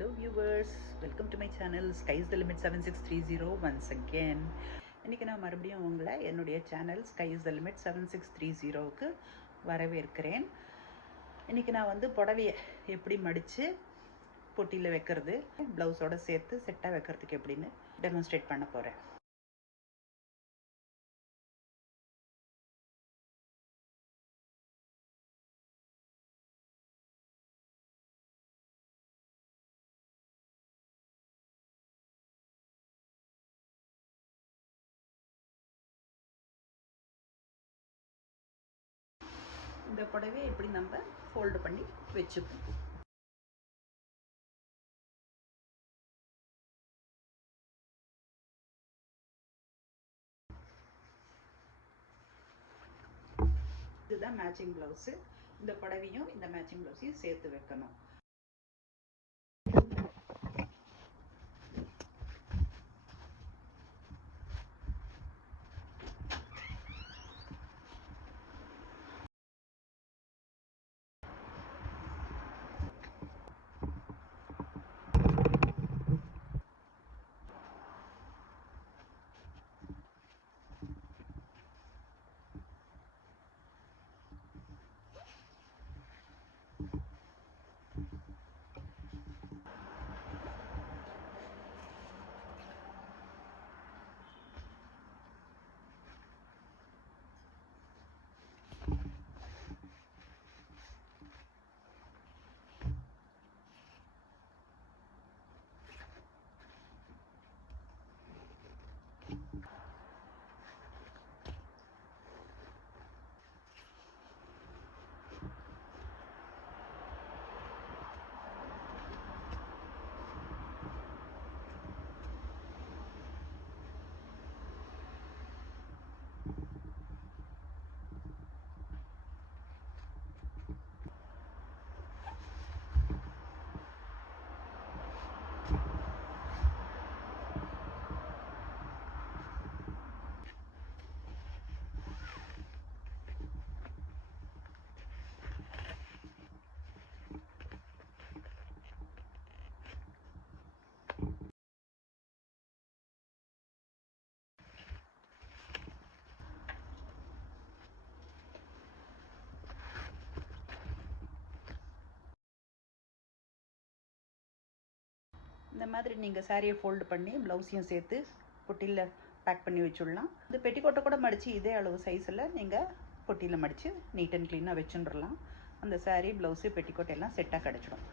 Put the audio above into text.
Hello viewers welcome to my channel skies the limit seven six three zero once again இன்றைக்கி நான் மறுபடியும் உங்களை என்னுடைய channel skies the limit seven six three ஜீரோவுக்கு வரவேற்கிறேன். இன்றைக்கி நான் வந்து புடவையை எப்படி மடித்து பொட்டியில் வைக்கிறது ப்ளவுஸோட சேர்த்து செட்டாக வைக்கிறதுக்கு எப்படின்னு டெமான்ஸ்ட்ரேட் பண்ண போகிறேன் இந்த புடவையை எப்படி நம்ம ஃபோல்டு பண்ணி வச்சுப்போம். இதுதான் மேட்சிங் ப்ளவுஸு இந்த புடவையும் இந்த மேட்சிங் ப்ளவுஸையும் சேர்த்து வைக்கணும். இந்த மாதிரி நீங்கள் சாரியை ஃபோல்டு பண்ணி ப்ளவுஸையும் சேர்த்து பொட்டியில் பேக் பண்ணி வச்சுடலாம். இந்த பெட்டிக்கோட்டை கூட மடித்து இதே அளவு சைஸில் நீங்கள் பொட்டியில் மடித்து நீட் அண்ட் க்ளீனாக வச்சுட்டுலாம் அந்த சாரீ ப்ளவுஸு பெட்டிக்கோட்டை எல்லாம் செட்டாக கிடச்சிடும்.